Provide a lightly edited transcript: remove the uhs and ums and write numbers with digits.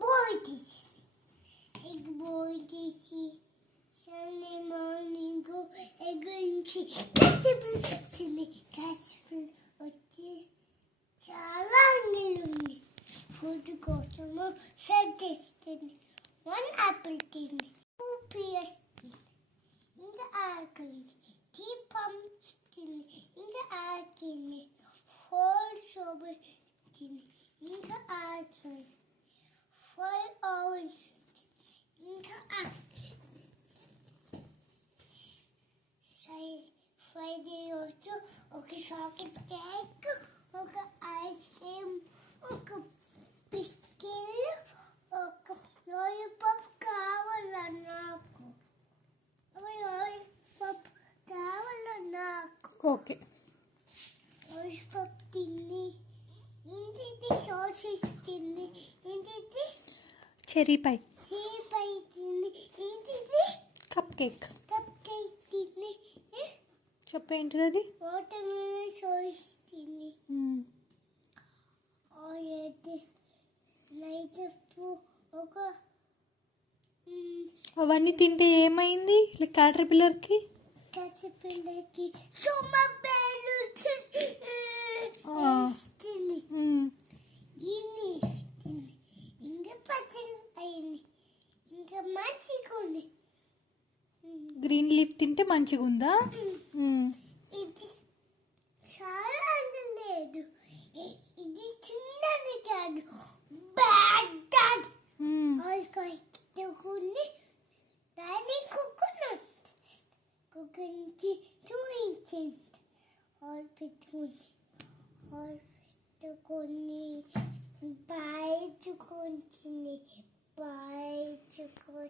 boiled this. Egg boiled this. Sunday morning go egg and catchable వచ్చి చాలా ఉంది. Food కోసము సెట్ చేస్తుంది. 1 apple తింది, 2 pears తింది, ఇంకా ఆకలి, 3 plums తింది, ఇంకా ఆకలి, 4 strawberries తింది, ఇంకా ఆకలి, 5 oranges ఇంకా ఆకలి. ఫ్రైడే రోజు ఒక చాక్లెట్ కేక్, ఒక ఐస్ క్రీమ్, ఒక పికిల్, ఒక లాలీపాప్ కావాలా నాకు. లాలీపాప్ కావాలా నాకు. ఓకే. లాలీపాప్ తింది. ఇంటిది సాసేజ్ తింది. ఇంటిది చెరీ పై తింది. ఇంటిది కప్ కేక్ తింది. చెప్పేంటిది అది? వాటర్ మిలన్ సాస్ తింది. నైట్ ఒక అవన్నీ తింటే ఏమైంది క్యాటర్పిల్లర్కి? పిల్లకి చుమ్మపేలు తింది. ఇన్ని తింది. ఇంకా పచ్చడి అయింది. ఇంకా మంచిగా ఉంది. గ్రీన్ లీఫ్ తింటే మంచిగా ఉందా? ఇది చాలా లేదు. ఇది చిన్నది కాదు, బ్యాడ్ దాని కోకోనట్ కోకోనట్ 2 inches పెట్టుకొని బయటకొచ్చింది. బయటకొచ్చి